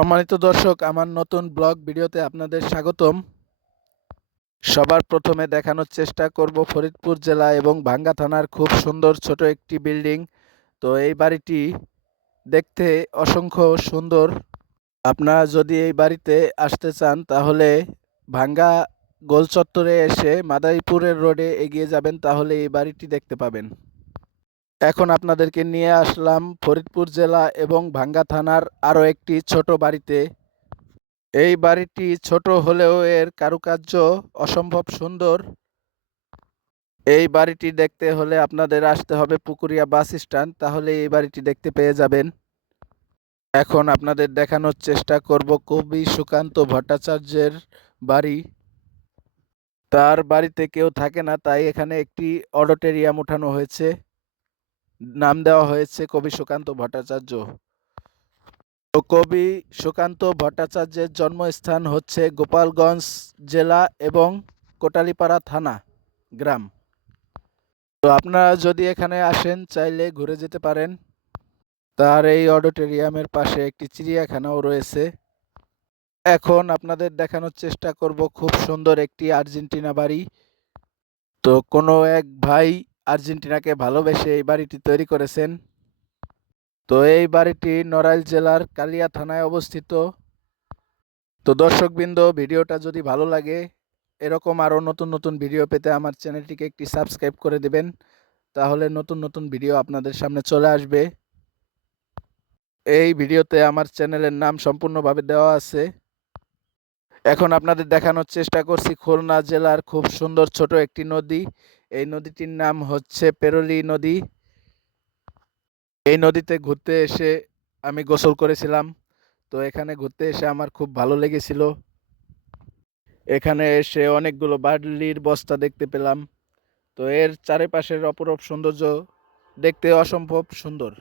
সম্মানিত দর্শক, আমার নতুন ব্লগ ভিডিওতে আপনাদের স্বাগতম। সবার প্রথমে দেখানোর চেষ্টা করব ফরিদপুর জেলা এবং ভাঙ্গা থানার খুব সুন্দর ছোট একটি বিল্ডিং। তো এই বাড়িটি দেখতে অসংখ্য সুন্দর। আপনারা যদি এই বাড়িতে আসতে চান তাহলে ভাঙ্গা গোল চত্বরে এসে মাদারীপুরের রোডে এগিয়ে যাবেন, তাহলে এই বাড়িটি দেখতে পাবেন। এখন আপনাদেরকে নিয়ে আসলাম ফরিদপুর জেলা এবং ভাঙ্গা থানার আরও একটি ছোট বাড়িতে। এই বাড়িটি ছোট হলেও এর কারুকার্য অসম্ভব সুন্দর। এই বাড়িটি দেখতে হলে আপনাদের আসতে হবে পুকুরিয়া বাস স্ট্যান্ড, তাহলে এই বাড়িটি দেখতে পেয়ে যাবেন। এখন আপনাদের দেখানোর চেষ্টা করব কবি সুকান্ত ভট্টাচার্যের বাড়ি। তার বাড়িতে কেউ থাকে না, তাই এখানে একটি অডিটোরিয়াম উঠানো হয়েছে, নাম দেওয়া হয়েছে কবি সুকান্ত ভট্টাচার্য। তো কবি সুকান্ত ভট্টাচার্যের জন্মস্থান হচ্ছে গোপালগঞ্জ জেলা এবং কোটালীপাড়া থানা গ্রাম। তো আপনারা যদি এখানে আসেন চাইলে ঘুরে যেতে পারেন। তার এই অডিটোরিয়ামের পাশে একটি চিড়িয়াখানাও রয়েছে। এখন আপনাদের দেখানোর চেষ্টা করব খুব সুন্দর একটি আর্জেন্টিনা বাড়ি। তো কোনো এক ভাই আর্জেন্টিনাকে ভালোবেসে এই বাড়িটি তৈরি করেছেন। তো এই বাড়িটি নড়াইল জেলার কালিয়া থানায় অবস্থিত। তো দর্শকবৃন্দ, ভিডিওটা যদি ভালো লাগে, এরকম আরও নতুন নতুন ভিডিও পেতে আমার চ্যানেলটিকে একটি সাবস্ক্রাইব করে দেবেন, তাহলে নতুন নতুন ভিডিও আপনাদের সামনে চলে আসবে। এই ভিডিওতে আমার চ্যানেলের নাম সম্পূর্ণভাবে দেওয়া আছে। এখন আপনাদের দেখানোর চেষ্টা করছি খুলনা জেলার খুব সুন্দর ছোট একটি নদী। এই নদীটির নাম হচ্ছে পেরোলি নদী। এই নদীতে ঘুরতে এসে আমি গোসল করেছিলাম। তো এখানে ঘুরতে এসে আমার খুব ভালো লেগেছিল। এখানে এসে অনেকগুলো বার্লির বস্তা দেখতে পেলাম। তো এর চারিপাশের অপরূপ সৌন্দর্য দেখতে অসম্ভব সুন্দর।